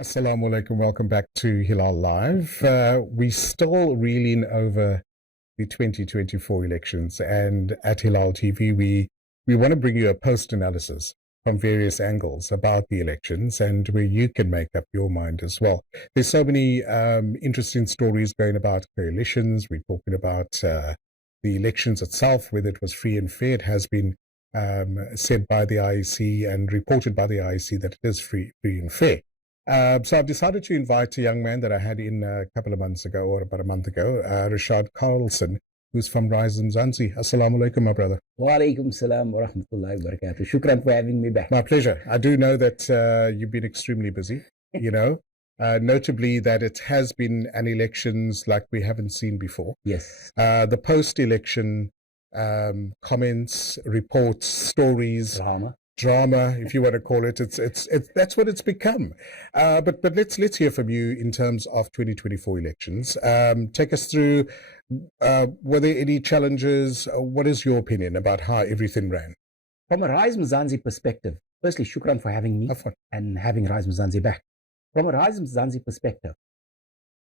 Assalamu alaikum. Welcome back to Hilaal Live. We're still reeling over the 2024 elections, and at Hilaal TV, we want to bring you a post analysis from various angles about the elections and where you can make up your mind as well. There's so many interesting stories going about coalitions. We're talking about the elections itself, whether it was free and fair. It has been said by the IEC and reported by the IEC that it is free and fair. So I've decided to invite a young man that I had in a couple of months ago, or about a month ago, Rashaad Carlsen, who's from Rise Mzansi. Assalamu alaikum, my brother. Wa alaikum salam wa rahmatullahi wa barakatuh. Shukran for having me back. My pleasure. I do know that you've been extremely busy, notably that it has been an elections like we haven't seen before. Yes. The post-election comments, reports, stories, drama, if you want to call it, it's that's what it's become. But let's hear from you in terms of 2024 elections. Take us through. Were there any challenges? What is your opinion about how everything ran? From a Rise Mzansi perspective, firstly, shukran for having me and having Rise Mzansi back. From a Rise Mzansi perspective,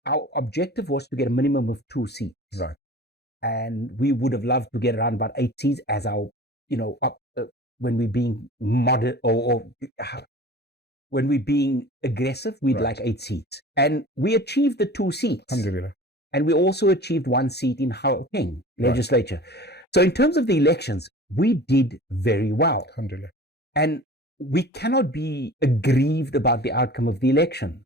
our objective was to get a minimum of 2 seats. Right. And we would have loved to get around about 8 seats as our, when we're being moderate or when we're being aggressive, we'd like 8 seats. And we achieved the 2 seats. Alhamdulillah. And we also achieved 1 seat in Gauteng legislature. So in terms of the elections, we did very well. Alhamdulillah. And we cannot be aggrieved about the outcome of the election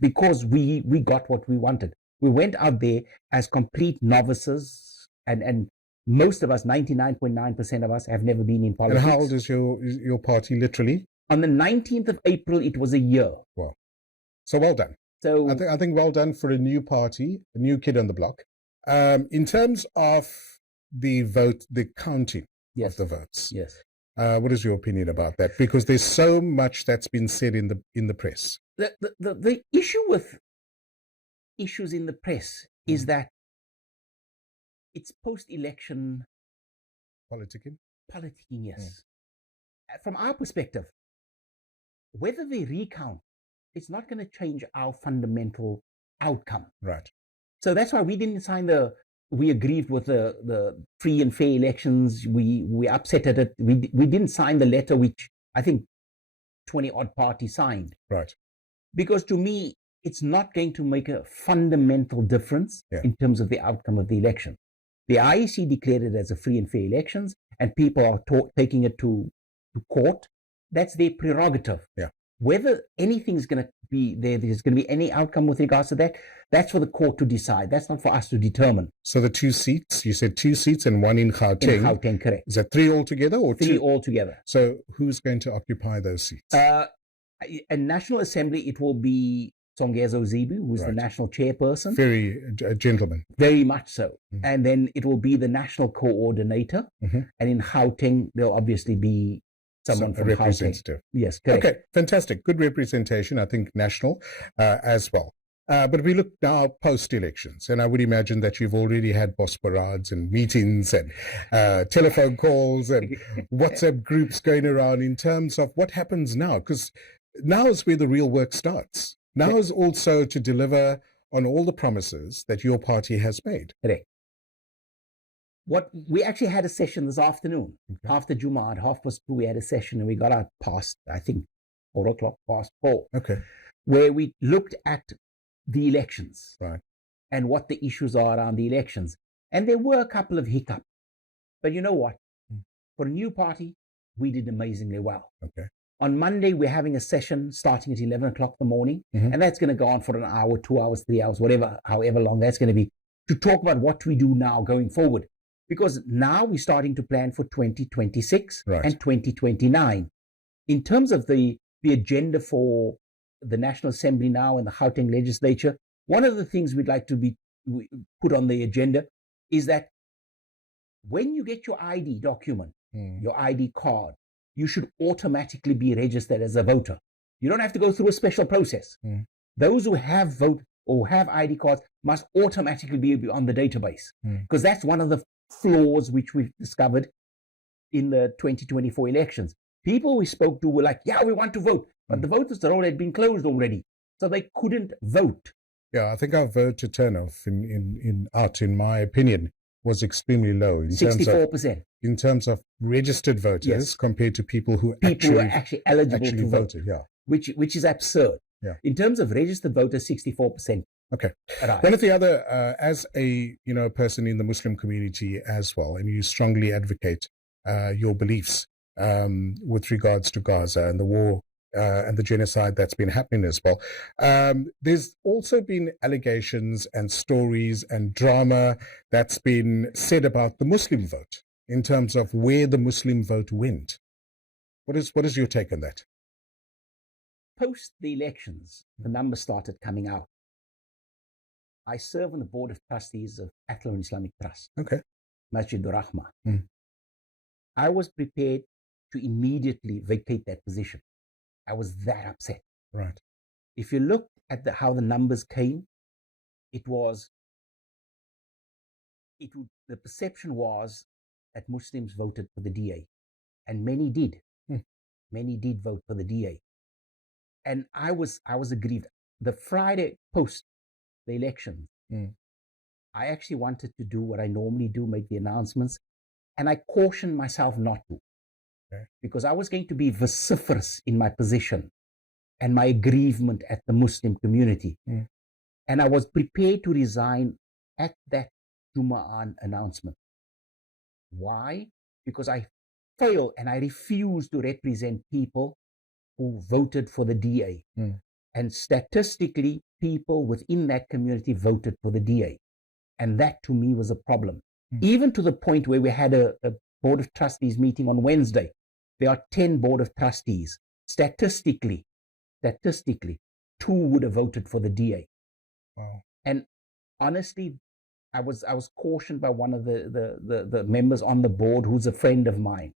because we got what we wanted. We went out there as complete novices and most of us, 99.9% of us, have never been in politics. And how old is your party, literally? On the 19th of April, it was a year. Wow. So well done. So I think well done for a new party, a new kid on the block. In terms of the vote, the counting of the votes. Yes. What is your opinion about that? Because there's so much that's been said in the press. The issue with issues in the press is that it's post-election politicking, yes. From our perspective, whether they recount, it's not going to change our fundamental outcome. Right. So that's why we didn't sign we agreed with the free and fair elections. We upset at it. We didn't sign the letter, which I think 20 odd parties signed. Right. Because to me, it's not going to make a fundamental difference in terms of the outcome of the election. The IEC declared it as a free and fair elections, and people are taking it to court. That's their prerogative. Yeah. Whether anything's going to be there's going to be any outcome with regards to that, that's for the court to decide. That's not for us to determine. So the 2 seats, you said 2 seats and 1 in Gauteng. In Gauteng, correct. Is that 3 altogether or 3 altogether? So who's going to occupy those seats? A National Assembly, it will be Songezo Zibu, who's the national chairperson. Very gentleman. Very much so. And then it will be the national coordinator. And in Gauteng, there'll obviously be someone from representative. Gauteng. Yes, correct. Okay, fantastic. Good representation, I think, national as well. But we look now post-elections, and I would imagine that you've already had boss parades and meetings and telephone calls and WhatsApp groups going around in terms of what happens now, because now is where the real work starts. Now is also to deliver on all the promises that your party has made. Correct. We actually had a session this afternoon. After Jummah at 2:30, we had a session and we got out past, I think, 4:04. Okay. Where we looked at the elections. Right. And what the issues are around the elections. And there were a couple of hiccups. But you know what? For a new party, we did amazingly well. Okay. On Monday, we're having a session starting at 11 o'clock in the morning, and that's going to go on for an hour, 2 hours, 3 hours, however long that's going to be, to talk about what we do now going forward. Because now we're starting to plan for 2026 and 2029. In terms of the agenda for the National Assembly now and the Gauteng legislature, one of the things we'd like to be put on the agenda is that when you get your ID document, your ID card, you should automatically be registered as a voter. You don't have to go through a special process. Those who have vote or have ID cards must automatically be on the database, because that's one of the flaws which we've discovered in the 2024 elections. People we spoke to were like, yeah, we want to vote, But the voters' roll had been closed already, so they couldn't vote. Yeah, I think our vote to turnoff in my opinion, was extremely low in 64%. In terms of registered voters, Yes, compared to people who were actually eligible to vote, voted. Yeah, which is absurd. Yeah. In terms of registered voters, 64%. Okay. Right. One of the other, as a person in the Muslim community as well, and you strongly advocate your beliefs with regards to Gaza and the war and the genocide that's been happening as well. There's also been allegations and stories and drama that's been said about the Muslim vote in terms of where the Muslim vote went. What is your take on that? Post the elections, the numbers started coming out. I serve on the board of trustees of Athlone Islamic Trust. Okay. Masjid Rahma. I was prepared to immediately vacate that position. I was that upset. Right. If you look at how the numbers came, the perception was that Muslims voted for the DA, and many did. Many did vote for the DA, and I was aggrieved. The Friday post the election, I actually wanted to do what I normally do, make the announcements, and I cautioned myself not to. Because I was going to be vociferous in my position and my aggrievement at the Muslim community. And I was prepared to resign at that Jum'ah announcement. Why? Because I fail and I refuse to represent people who voted for the DA. And statistically, people within that community voted for the DA. And that to me was a problem. Even to the point where we had a Board of Trustees meeting on Wednesday. There are 10 Board of Trustees. Statistically, 2 would have voted for the DA. Wow. And honestly, I was cautioned by one of the members on the board, who's a friend of mine,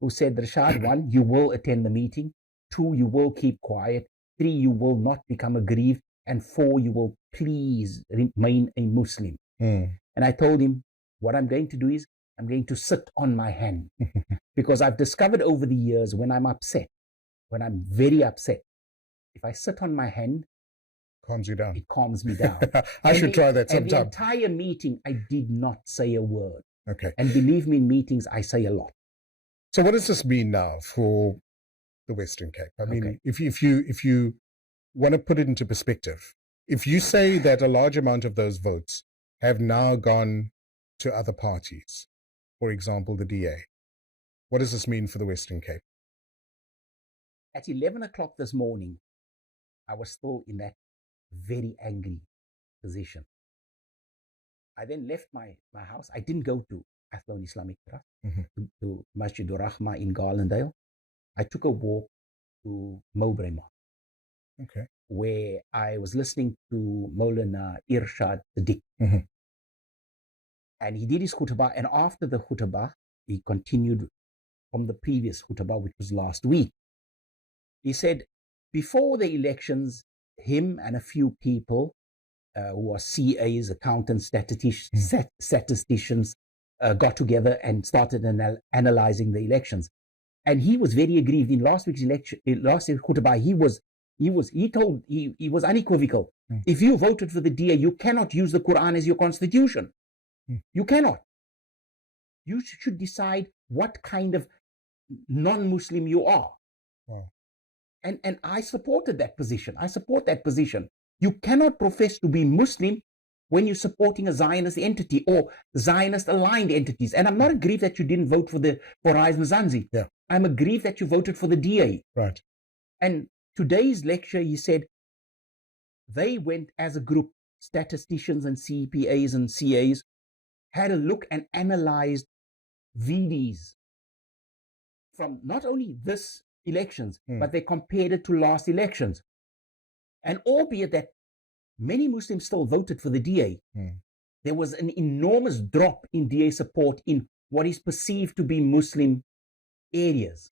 who said, Rashaad, 1, you will attend the meeting. 2, you will keep quiet. 3, you will not become aggrieved. And 4, you will please remain a Muslim. And I told him, what I'm going to do is I'm going to sit on my hand. Because I've discovered over the years, when I'm upset, when I'm very upset, if I sit on my hand, calms you down. It calms me down. I should try that sometime. And the entire meeting, I did not say a word. Okay. And believe me, in meetings, I say a lot. So what does this mean now for the Western Cape? I mean, if you want to put it into perspective, if you say that a large amount of those votes have now gone to other parties, for example, the DA, what does this mean for the Western Cape? At 11 o'clock this morning, I was still in that very angry position. I then left my house. I didn't go to Athlone Islamic Trust, to Masjid Rahma in Garlandale. I took a walk to Mowbray Mosque, where I was listening to Maulana Irshad Siddiq. And he did his khutbah, and after the khutbah, he continued from the previous khutbah, which was last week. He said, before the elections, him and a few people who are CAs, accountants, statisticians, got together and started analyzing the elections. And he was very aggrieved. In last week's khutbah, he was unequivocal. If you voted for the DA, you cannot use the Quran as your constitution. You cannot. You should decide what kind of non-Muslim you are. Wow. And I supported that position. I support that position. You cannot profess to be Muslim when you're supporting a Zionist entity or Zionist-aligned entities. And I'm not aggrieved that you didn't vote for Rise Mzansi. Yeah. I'm aggrieved that you voted for the DA. Right. And today's lecture, he said, they went as a group, statisticians and CPAs and CAs, had a look and analyzed VDs from not only this elections, but they compared it to last elections. And albeit that many Muslims still voted for the DA, there was an enormous drop in DA support in what is perceived to be Muslim areas,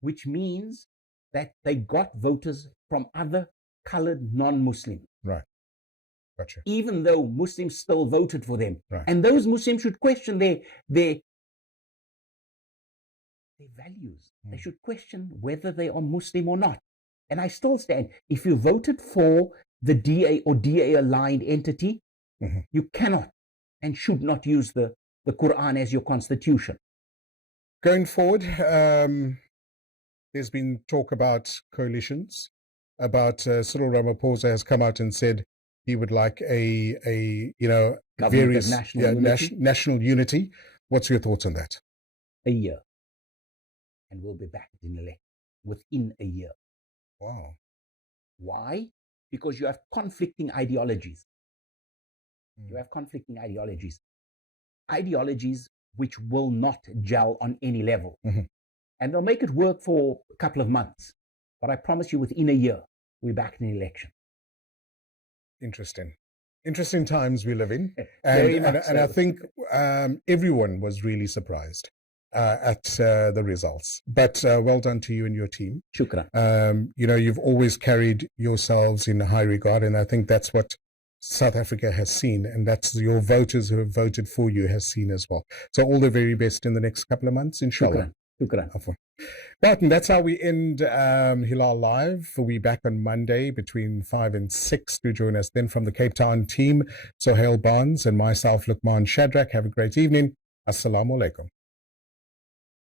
which means that they got voters from other colored non-Muslims. Right. Gotcha. Even though Muslims still voted for them. Right. And those Muslims should question their their values. They should question whether they are Muslim or not. And I still stand. If you voted for the DA or DA-aligned entity, you cannot and should not use the Quran as your constitution. Going forward, there's been talk about coalitions, about Cyril Ramaphosa has come out and said he would like a various national unity. What's your thoughts on that? A year. And we'll be back in election within a year. Wow. Why? Because you have conflicting ideologies. You have conflicting ideologies. Ideologies which will not gel on any level. And they'll make it work for a couple of months. But I promise you, within a year, we're back in the election. Interesting times we live in. And I think everyone was really surprised at the results. But well done to you and your team. Shukran. You've always carried yourselves in high regard, and I think that's what South Africa has seen, and that's your voters who have voted for you has seen as well. So all the very best in the next couple of months, inshallah. Shukran. Right, and that's how we end Hilaal Live. We'll be back on Monday between 5 and 6. Do join us then from the Cape Town team. Sohail Barnes and myself, Luqman Shadrack. Have a great evening. Assalamu alaikum.